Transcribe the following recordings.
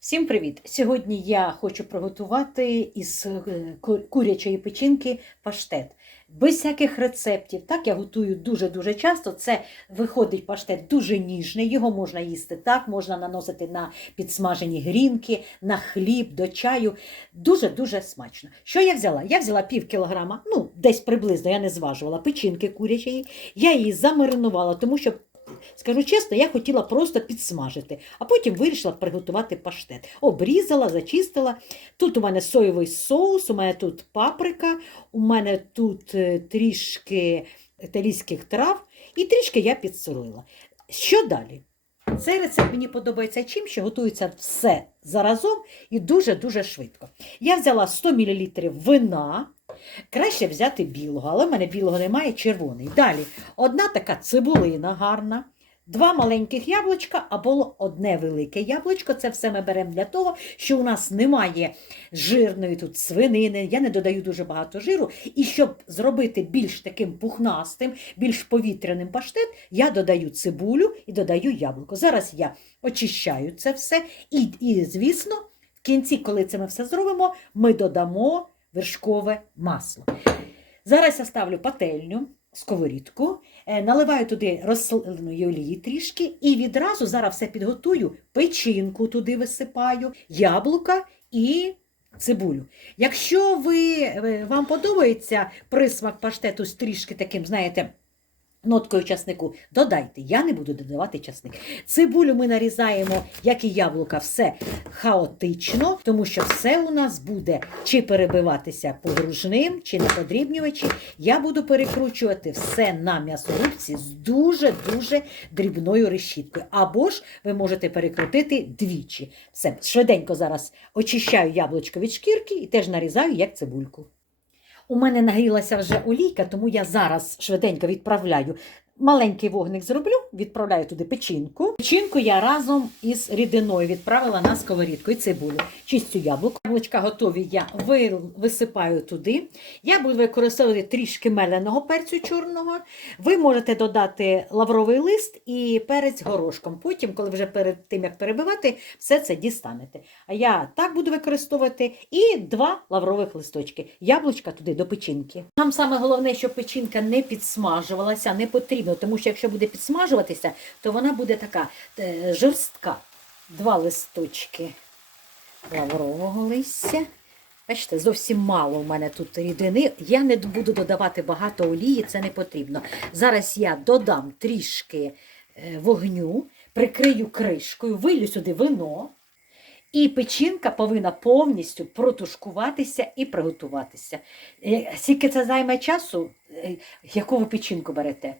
Всім привіт! Сьогодні я хочу приготувати із е, курячої печінки паштет. Без всяких рецептів. Так я готую дуже-дуже часто. Це виходить паштет дуже ніжний. Його можна їсти так, можна наносити на підсмажені грінки, на хліб, до чаю. Дуже-дуже смачно. Що я взяла? Я взяла пів кілограма, ну, десь приблизно, я не зважувала, печінки курячої. Я її замаринувала, тому що Скажу чесно, я хотіла просто підсмажити, а потім вирішила приготувати паштет. Обрізала, зачистила. Тут у мене соєвий соус, у мене тут паприка, у мене тут е, трішки італійських трав і трішки я підсолила. Що далі? Цей рецепт мені подобається чим, що готується все заразом і дуже-дуже швидко. Я взяла 100 мл вина. Краще взяти білого, але в мене білого немає, червоний. Далі одна така цибулина гарна, два маленьких яблучка або одне велике яблучко. Це все ми беремо для того, що у нас немає жирної тут свинини, я не додаю дуже багато жиру. І щоб зробити більш таким пухнастим, більш повітряним паштет, я додаю цибулю і додаю яблуко. Зараз я очищаю це все. І, і звісно, в кінці, коли це ми все зробимо, ми додамо вершкове масло. Зараз я ставлю пательню, сковорідку, е, наливаю туди розсоленої олії трішки і відразу зараз все підготую, печінку туди висипаю, яблука і цибулю. Якщо ви, е, вам подобається присмак паштету з трішки таким, знаєте, Ноткою часнику додайте, я не буду додавати часник. Цибулю ми нарізаємо, як і яблука, все хаотично, тому що все у нас буде чи перебиватися погружним, чи на подрібнювачі. Я буду перекручувати все на м'ясорубці з дуже-дуже дрібною решіткою. Або ж ви можете перекрутити двічі. Все, швиденько зараз очищаю яблучко від шкірки і теж нарізаю як цибульку. У мене нагрілася вже олійка, тому я зараз швиденько відправляю. Маленький вогник зроблю, відправляю туди печінку. Печінку я разом із рідиною відправила на сковорідку і цибулю. Чистю яблуко. Яблучка готові, я висипаю туди. Я буду використовувати трішки меленого перцю чорного. Ви можете додати лавровий лист і перець горошком. Потім, коли вже перед тим як перебивати, все це дістанете. А я так буду використовувати і два лаврових листочки. Яблучка туди до печінки. Нам саме головне, щоб печінка не підсмажувалася, не потрібно, тому що якщо буде підсмажуватися, то вона буде така е, жорстка. Два листочки лаврового листя. Бачите, зовсім мало в мене тут рідини. Я не буду додавати багато олії, це не потрібно. Зараз я додам трішки е, вогню, прикрию кришкою, вилю сюди вино. І печінка повинна повністю протушкуватися і приготуватися. Е, Скільки це займе часу, яку ви печінку берете?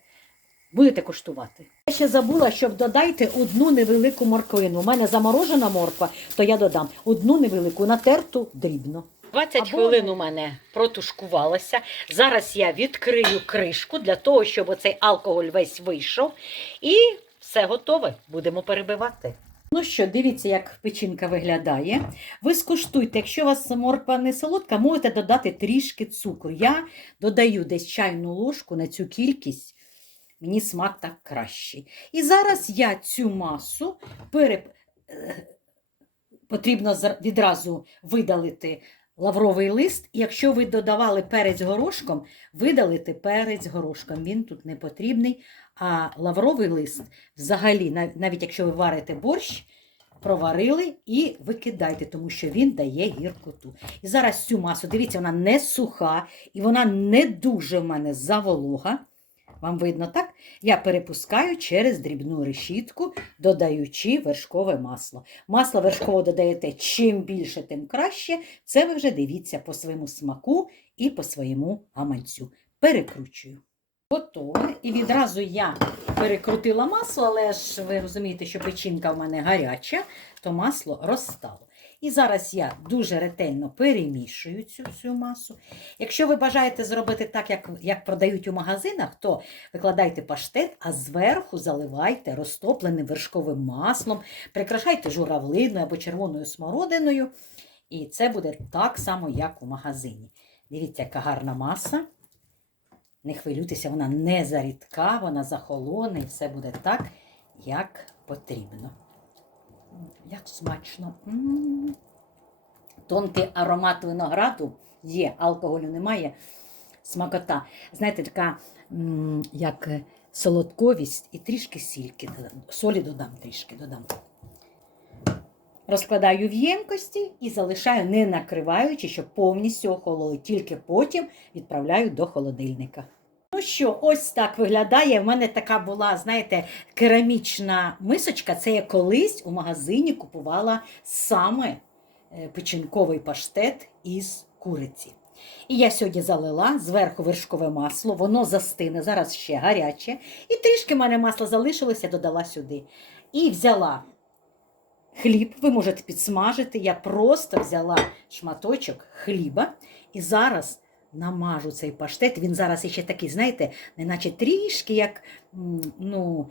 Будете коштувати. Я ще забула, щоб додайте одну невелику морквину. У мене заморожена морква, то я додам одну невелику натерту дрібно. 20 Або- хвилин у мене протушкувалося. Зараз я відкрию кришку для того, щоб оцей алкоголь весь вийшов. І все готове. Будемо перебивати. Ну що, дивіться, як печінка виглядає. Ви скуштуйте, якщо у вас морква не солодка, можете додати трішки цукру. Я додаю десь чайну ложку на цю кількість. Мені смак так кращий. І зараз я цю масу пере... е, потрібно відразу видалити лавровий лист. І якщо ви додавали перець горошком, видалити перець горошком. Він тут не потрібний. А лавровий лист взагалі, навіть якщо ви варите борщ, проварили і викидайте, тому що він дає гіркоту. І зараз цю масу, дивіться, вона не суха і вона не дуже в мене заволога. Вам видно так? Я перепускаю через дрібну решітку, додаючи вершкове масло. Масло вершкове додаєте чим більше, тим краще. Це ви вже дивіться по своєму смаку і по своєму гаманцю. Перекручую. Готове. І відразу я перекрутила масло, але ж ви розумієте, що печінка в мене гаряча, то масло розстало. І зараз я дуже ретельно перемішую цю всю масу. Якщо ви бажаєте зробити так, як, як продають у магазинах, то викладайте паштет, а зверху заливайте розтопленим вершковим маслом, прикрашайте журавлиною або червоною смородиною. І це буде так само, як у магазині. Дивіться, яка гарна маса. Не хвилюйтеся, вона не зарідка, вона захолоне і все буде так, як потрібно. Як смачно. Тонкий аромат винограду є, алкоголю немає. Смакота. Знаєте, така як е, солодковість і трішки сільки. Солі додам трішки додам. Розкладаю в ємкості і залишаю, не накриваючи, щоб повністю охололи. Тільки потім відправляю до холодильника. Ну що, ось так виглядає. У мене така була, знаєте, керамічна мисочка. Це я колись у магазині купувала саме е, печінковий паштет із куриці. І я сьогодні залила зверху вершкове масло, воно застине, зараз ще гаряче. І трішки в мене масла залишилося, додала сюди. І взяла хліб, ви можете підсмажити. Я просто взяла шматочок хліба і зараз намажу цей паштет. Він зараз іще такий, знаєте, неначе трішки як, ну,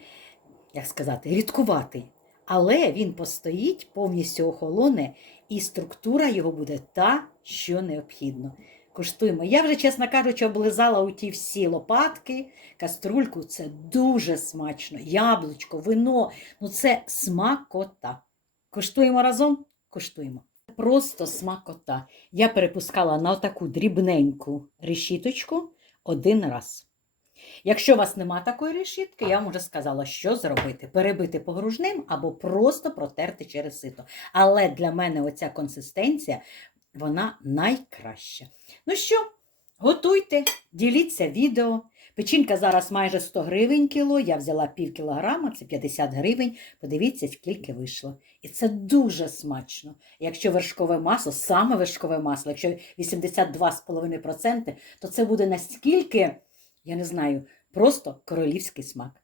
як сказати, рідкуватий. Але він постоїть, повністю охолоне, і структура його буде та, що необхідно. Куштуємо. Я вже, чесно кажучи, облизала у ті всі лопатки, каструльку. Це дуже смачно. Яблучко, вино. Ну це смакота. Куштуємо разом? Куштуємо. Просто смакота. Я перепускала на таку дрібненьку решіточку один раз. Якщо у вас нема такої решітки, я вам вже сказала, що зробити: перебити погружним або просто протерти через сито. Але для мене оця консистенція вона найкраща. Ну що, готуйте, діліться відео. Печінка зараз майже 100 гривень кіло, я взяла пів кілограма, це 50 гривень. Подивіться, скільки вийшло. І це дуже смачно. Якщо вершкове масло, саме вершкове масло, якщо 82,5%, то це буде настільки, я не знаю, просто королівський смак.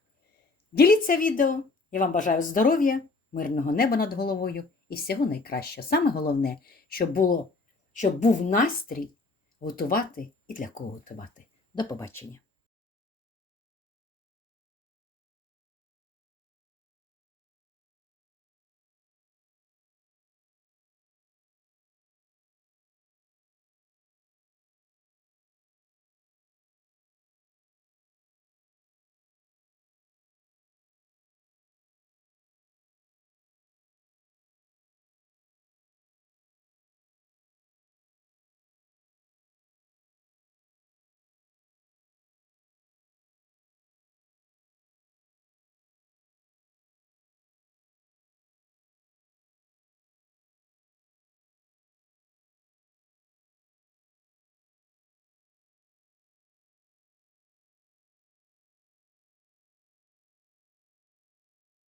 Діліться відео. Я вам бажаю здоров'я, мирного неба над головою і всього найкращого. Саме головне, щоб було, щоб був настрій готувати і для кого готувати. До побачення.